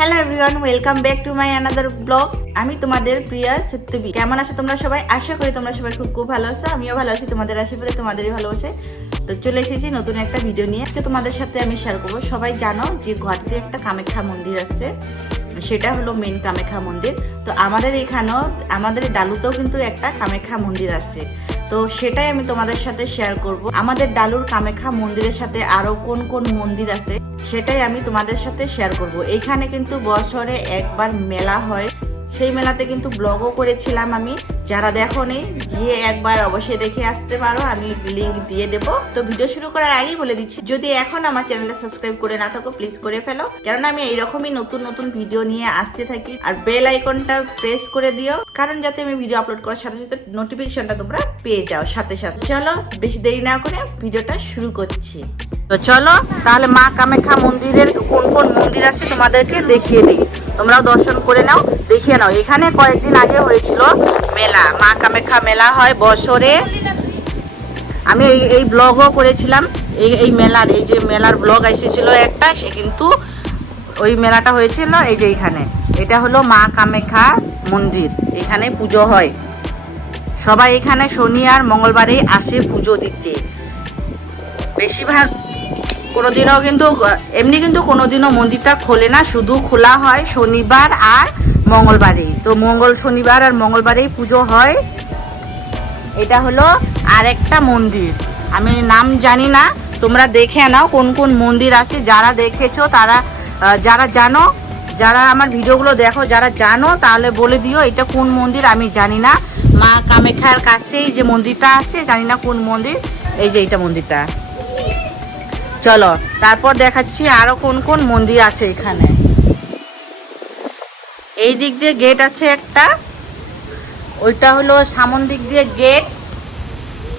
Hello everyone welcome back to my another blog আমি তোমাদের প্রিয়া সত্যবি কেমন আছো তোমরা সবাই? আশা করি তোমরা সবাই খুব খুব ভালো আছো। আমিও ভালো আছি, তোমাদের আশীর্বাদে, তোমাদেরই ভালোবাসে তো চলে এসেছি নতুন একটা ভিডিও নিয়ে। আজকে তোমাদের সাথে আমি শেয়ার করব। সবাই জানো যে গুয়াহাটিতে একটা কামাখ্যা মন্দির আছে। সেটা হলো মেন কামাখ্যা মন্দির। তো আমাদের এখানেও, আমাদের ডালুতেও কিন্তু একটা কামাখ্যা মন্দির আছে। তো সেটাই আমি তোমাদের সাথে শেয়ার করব। আমাদের ডালুর কামেখা মন্দিরের সাথে আরও কোন কোন মন্দির আছে, সেটাই আমি তোমাদের সাথে শেয়ার করব। এখানে কিন্তু বছরে একবার মেলা হয়। সেই মেলাতে কিন্তু ব্লগও করেছিলাম আমি। যারা দেখো নেই গিয়ে একবার অবশ্যই দেখে আসতে পারো, আমি লিঙ্ক দিয়ে দেব। তো ভিডিও শুরু করার আগেই বলে দিচ্ছি, যদি এখন আমার চ্যানেলটা সাবস্ক্রাইব করে না থাকো প্লিজ করে ফেলো। কারণ আমি এইরকমই নতুন নতুন ভিডিও নিয়ে আসতে থাকি। আর বেল আইকনটা প্রেস করে দিও, কারণ যাতে আমি ভিডিও আপলোড করার সাথে সাথে নোটিফিকেশনটা তোমরা পেয়ে যাও সাথে সাথে। চলো, বেশি দেরি না করে ভিডিওটা শুরু করছি। তো চলো, তাহলে মা কামাখ্যা মন্দিরের কোন কোন মন্দির আছে তোমাদেরকে দেখিয়ে দিই। তোমরাও দর্শন করে নাও, দেখিয়ে নাও। এখানে কয়েকদিন আগে হয়েছিল মেলা, মা কামাখ্যা মেলা হয় বছরে। আমি এই এই ব্লগও করেছিলাম, এই এই মেলার, এই যে মেলার ব্লগ এসেছিল একটা, সে কিন্তু ওই মেলাটা হয়েছিল এই যে এখানে। এটা হলো মা কামাখ্যা মন্দির, এখানে পুজো হয়। সবাই এখানে শনি আর মঙ্গলবারেই আসে পুজো দিতে। বেশিরভাগ কোনোদিনও কিন্তু, এমনি কিন্তু কোনোদিনও মন্দিরটা খোলে না, শুধু খোলা হয় শনিবার আর মঙ্গলবারেই তো মঙ্গল শনিবার আর মঙ্গলবারেই পুজো হয়। এটা হলো আরেকটা মন্দির। আমি নাম জানি না, তোমরা দেখে নাও কোন কোন মন্দির আছে, যারা দেখেছ, তারা যারা জানো, যারা আমার ভিডিওগুলো দেখো, যারা জানো, তাহলে বলে দিও এটা কোন মন্দির, আমি জানি না। মা কামাখ্যার কাছেই যে মন্দিরটা আছে, জানি না কোন মন্দির, এই যে এইটা মন্দিরটা। চলো, তারপর দেখাচ্ছি আরও কোন কোন মন্দির আছে এখানে। এই দিক দিয়ে গেট আছে একটা, ওইটা হলো সামন দিক দিয়ে গেট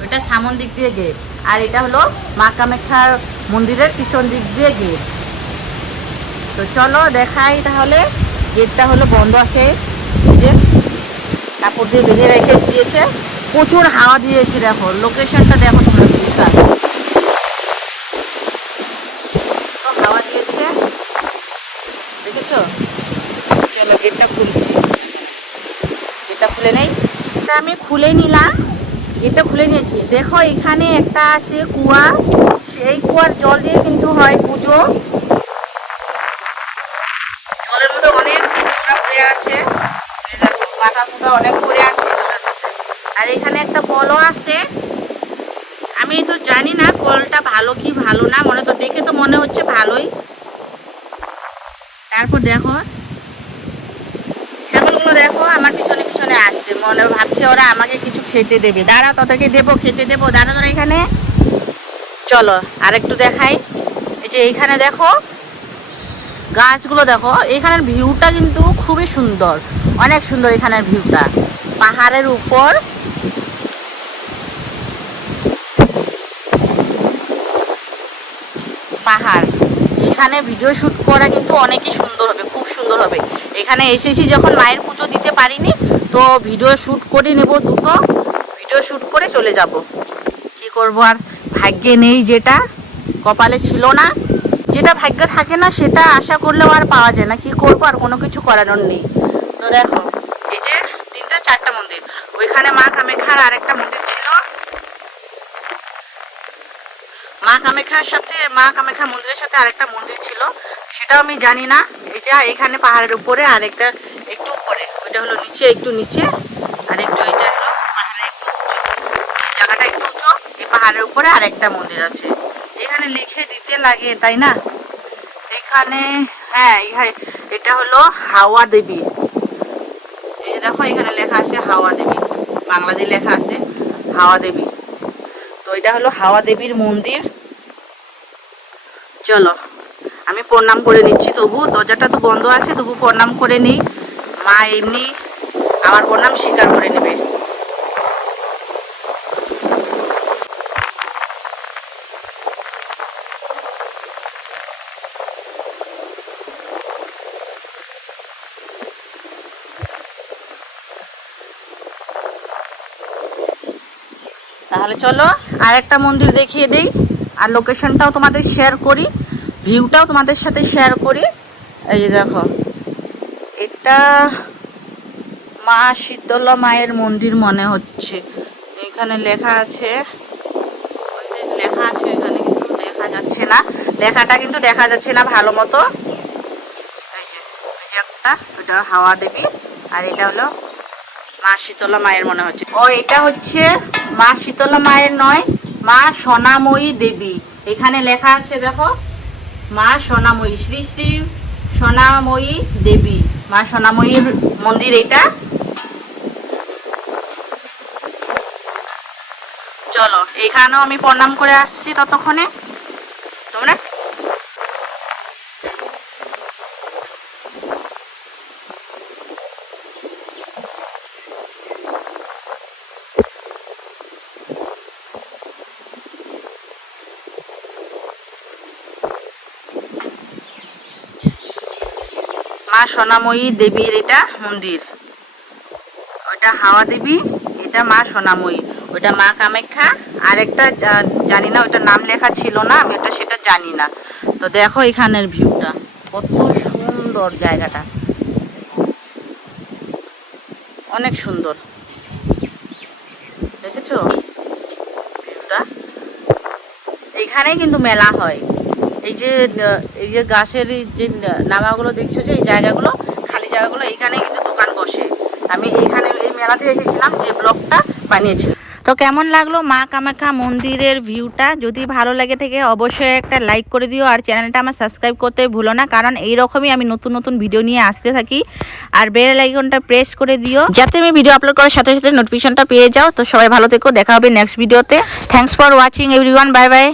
ওইটা সামন দিক দিয়ে গেট আর এটা হলো মা কামাখ্যার মন্দিরের পিছন দিক দিয়ে গেট তো চলো দেখাই তাহলে গেটটা হলো বন্ধ আছে যে কাপড় দিয়ে বেঁধে রেখে দিয়েছে। প্রচুর হাওয়া দিয়েছে দেখো লোকেশনটা দেখো তোমরা কোথায় তো হাওয়া দিয়েছে দেখেছ চলো, গেটটা খুলছি। গেটটা খুলে নেই? এটা আমি খুলে নিলাম। গেটটা খুলে নিয়েছি। দেখো, এখানে একটা আছে কুয়া। সেই কুয়ার জল দিয়ে কিন্তু হয় পুজো। জলের মধ্যে অনেক পোকা পড়ে আছে। দেখো পাতা অনেক পড়ে আছে আর এখানে একটা কলও আছে। আমি তো জানি না কলটা ভালো কি ভালো না। মনে তো দেখে তো মনে হচ্ছে ভালোই। তারপর দেখো। ছাগলগুলো দেখো, আমার পিছনে পিছনে আসছে। মনে ভাবছে ওরা আমাকে কিছু খেতে দেবে। দাঁড়া তোদেরকে দেবো, খেতে দেবো। দাঁড়া তোরা এখানে। চলো আর একটু দেখাই। এই যে এইখানে দেখো, গাছগুলো দেখো এখানের ভিউটা কিন্তু খুবই সুন্দর। অনেক সুন্দর এখানের ভিউটা। পাহাড়ের উপর পাহাড় এখানে ভিডিও শুট করা কিন্তু অনেকই সুন্দর হবে, খুব সুন্দর হবে। এখানে এসেছি যখন মায়ের পুজো দিতে পারিনি, তো ভিডিও শ্যুট করে নেব দুটো। ভিডিও শ্যুট করে চলে যাব। কি করব আর? ভাগ্যে নেই যেটা, কপালে ছিল না। যেটা ভাগ্যে থাকে না, সেটা আশা করলেও আর পাওয়া যায় না। কি করব আর কোনো কিছু করানোর নেই। তো দেখো, এই যে তিনটা চারটা মন্দির, ওইখানে মা কামাখ্যার আরেকটা মন্দির ছিল মা কামাখ্যার সাথে, মা কামাখ্যা মন্দিরের সাথে আরেকটা মন্দির ছিল। সেটাও আমি জানি না। যে এখানে পাহাড়ের উপরে আর একটা একটু উপরে। ওইটা হলো নিচে, একটু নিচে। আর একটু এটা হলো পাহাড়ে একটু এই জায়গাটা একটু উঁচু। এই পাহাড়ের উপরে আরেকটা মন্দির আছে। এখানে লিখে দিতে লাগে, তাই না? এখানে হ্যাঁ এটা হলো হাওয়া দেবী। এই দেখো, এখানে লেখা আছে হাওয়া দেবী। বাংলাদেশ লেখা আছে হাওয়া দেবী। তো এটা হলো হাওয়া দেবীর মন্দির। চলো। আমি প্রণাম করে নিচ্ছি, তবু দরজাটা তো বন্ধ আছে, তবু প্রণাম করে নিই। মা এমনি আমার প্রণাম স্বীকার করে নেবে। তাহলে চলো আর একটা মন্দির দেখিয়ে দেই। আর লোকেশনটাও তোমাদের শেয়ার করি ভিউটাও তোমাদের সাথে শেয়ার করি। এই যে দেখো, এটা মা শীতলা মায়ের মন্দির মনে হচ্ছে। এখানে লেখা আছে লেখা আছে এখানে, কিন্তু দেখা যাচ্ছে না। লেখাটা কিন্তু দেখা যাচ্ছে না ভালো মতো। হাওয়া দেবী, আর এটা হলো মা শীতলা মায়ের মনে হচ্ছে। ও, এটা হচ্ছে মা শীতলা মায়ের নয় মা সোনাময়ী দেবী। এখানে লেখা আছে, দেখো, মা সোনাময়ী, শ্রী শ্রী সোনাময়ী দেবী। মা সোনাময়ীর মন্দির এটা চলো, এখানেও আমি প্রণাম করে আসছি ততক্ষণে তোমরা মা সোনাময়ী দেবীর এটা মন্দির। ওটা হাওয়া দেবী, এটা মা সোনাময়ী। ওটা মা কামাখ্যা। আর একটা জানি না ওটা নাম লেখা ছিল না, আমি ওটা সেটা জানি না। তো দেখো এখানের ভিউটা, কত সুন্দর জায়গাটা। অনেক সুন্দর। দেখেছ? ভিউটা? এখানেই কিন্তু মেলা হয়। এই যে এই যে গাছের যে নামাগুলো দেখছ যে, এই জায়গাগুলো, খালি জায়গাগুলো এইখানেই কিন্তু দোকান বসে। আমি এইখানে, এই মেলাতে এসেছিলাম যে ব্লগটা বানিয়েছি তো কেমন লাগল মা কামাখ্যা মন্দিরের ভিউটা? যদি ভালো লাগে থেকে অবশ্যই একটা লাইক করে দিও আর চ্যানেলটা আমার সাবস্ক্রাইব করতে ভুলো না, কারণ এই রকমই আমি নতুন নতুন ভিডিও নিয়ে আসতে থাকি। আর বেল আইকনটা প্রেস করে দিও। যাতে আমি ভিডিও আপলোড করার সাথে সাথে নোটিফিকেশনটা পেয়ে যাও। তো সবাই ভালো থেকো, দেখা হবে নেক্সট ভিডিওতে thanks for watching everyone bye bye